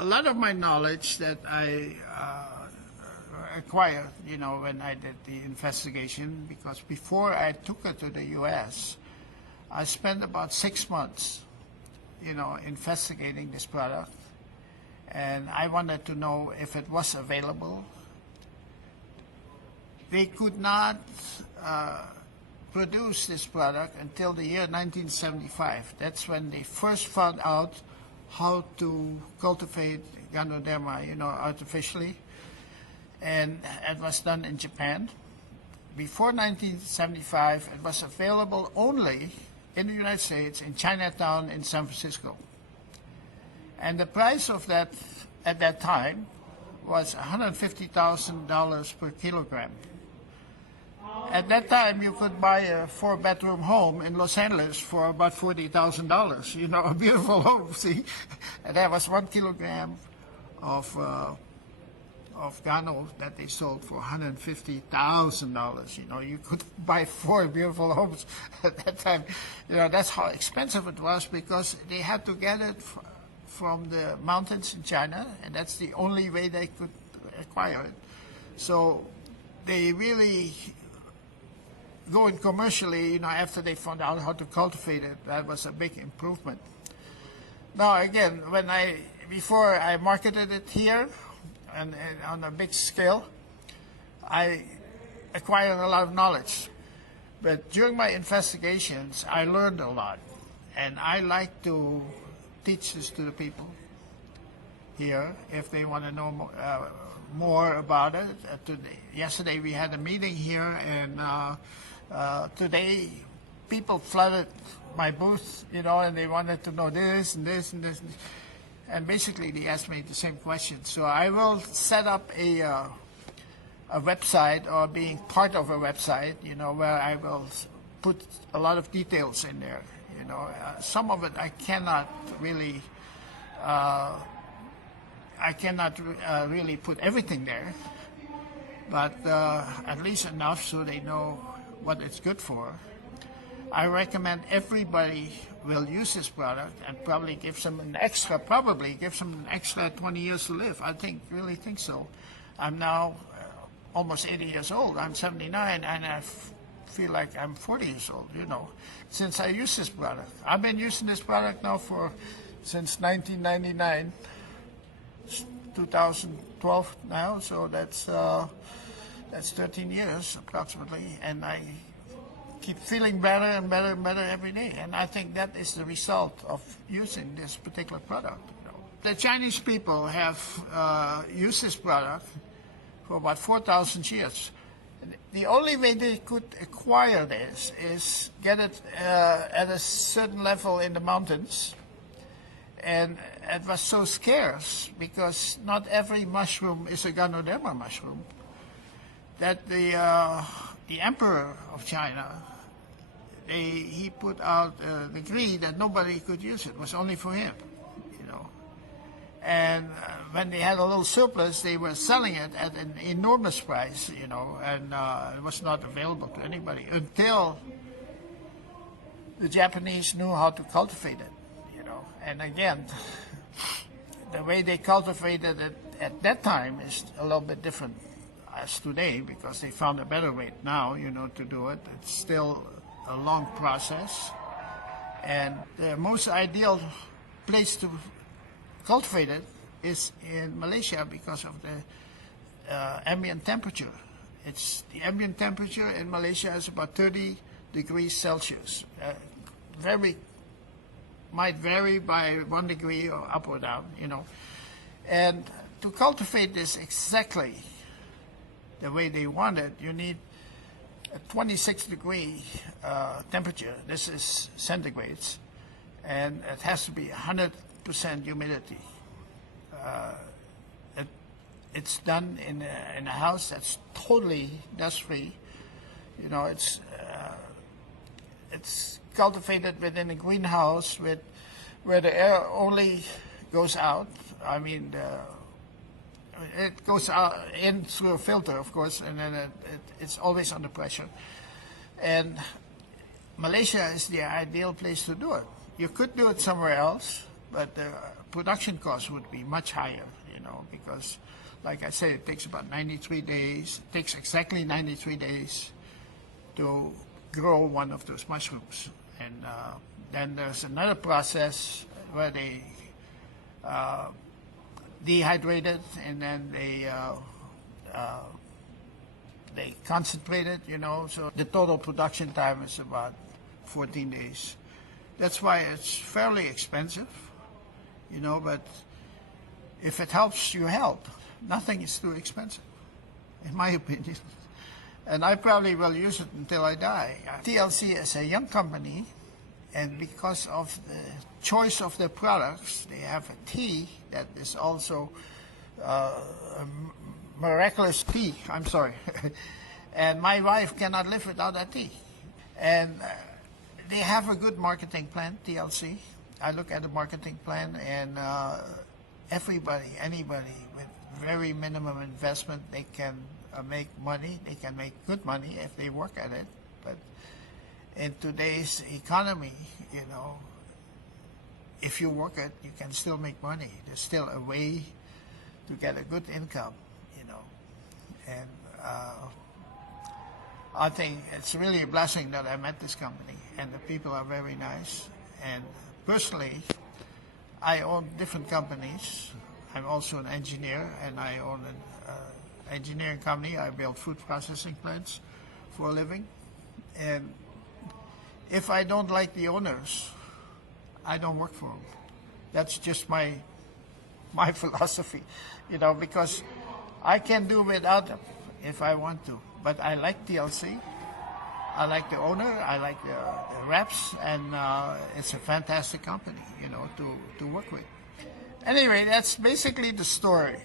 a lot of my knowledge that I acquired, when I did the investigation, because before I took it to the U.S., I spent about 6 months, investigating this product, and I wanted to know if it was available. They could not produce this product until the year 1975. That's when they first found out how to cultivate Ganoderma, artificially. And it was done in Japan. Before 1975, it was available only in the United States, in Chinatown, in San Francisco. And the price of that at that time was $150,000 per kilogram. At that time, you could buy a 4-bedroom home in Los Angeles for about $40,000. A beautiful home, see? And that was 1 kilogram of Gano that they sold for $150,000. You could buy 4 beautiful homes at that time. That's how expensive it was, because they had to get it from the mountains in China, and that's the only way they could acquire it. So they really going commercially, after they found out how to cultivate it, that was a big improvement. Now again, before I marketed it here and on a big scale, I acquired a lot of knowledge. But during my investigations, I learned a lot, and I like to teach this to the people here if they want to know more about it. Yesterday we had a meeting here, and today people flooded my booth, and they wanted to know this and this and this. And basically they asked me the same question. So I will set up a website, or being part of a website, where I will put a lot of details in there. Some of it I cannot really really put everything there, but at least enough so they know what it's good for. I recommend everybody will use this product, and probably gives them an extra 20 years to live. Really think so. I'm now almost 80 years old. I'm 79, and I feel like I'm 40 years old, since I use this product. I've been using this product now since 1999, 2012 now, so that's 13 years approximately, and I keep feeling better and better and better every day, and I think that is the result of using this particular product. The Chinese people have used this product for about 4,000 years. The only way they could acquire this is get it at a certain level in the mountains, and it was so scarce because not every mushroom is a Ganoderma mushroom, that the emperor of China, he put out a decree that nobody could use it. It was only for him, And when they had a little surplus, they were selling it at an enormous price, and it was not available to anybody until the Japanese knew how to cultivate it, And again, the way they cultivated it at that time is a little bit different as today, because they found a better way now, to do it. It's still a long process, and the most ideal place to cultivate it is in Malaysia because of the ambient temperature. The ambient temperature in Malaysia is about 30 degrees Celsius. Might vary by 1 degree or up or down, And to cultivate this exactly the way they want it, you need a 26-degree temperature. This is centigrades, and it has to be 100% humidity. It's done in a house that's totally dust-free. It's cultivated within a greenhouse where the air only goes out. It goes out in through a filter, of course, and then it's always under pressure. And Malaysia is the ideal place to do it. You could do it somewhere else, but the production cost would be much higher, because, like I said, it takes about 93 days. It takes exactly 93 days to grow one of those mushrooms. And then there's another process where they dehydrate it, and then they concentrate it, so the total production time is about 14 days. That's why it's fairly expensive, but if it helps, you help. Nothing is too expensive, in my opinion. And I probably will use it until I die. TLC is a young company, and because of the choice of their products, they have a tea that is also a miraculous tea. I'm sorry. And my wife cannot live without that tea. And they have a good marketing plan, TLC. I look at the marketing plan, and anybody with very minimum investment, they can make money. They can make good money if they work at it. But in today's economy, if you work it, you can still make money. There's still a way to get a good income, And I think it's really a blessing that I met this company, and the people are very nice. And personally, I own different companies. I'm also an engineer, and I own an engineering company. I build food processing plants for a living. And if I don't like the owners, I don't work for them. That's just my philosophy, because I can do without them if I want to. But I like TLC. I like the owner. I like the reps, and it's a fantastic company, to work with. Anyway, that's basically the story.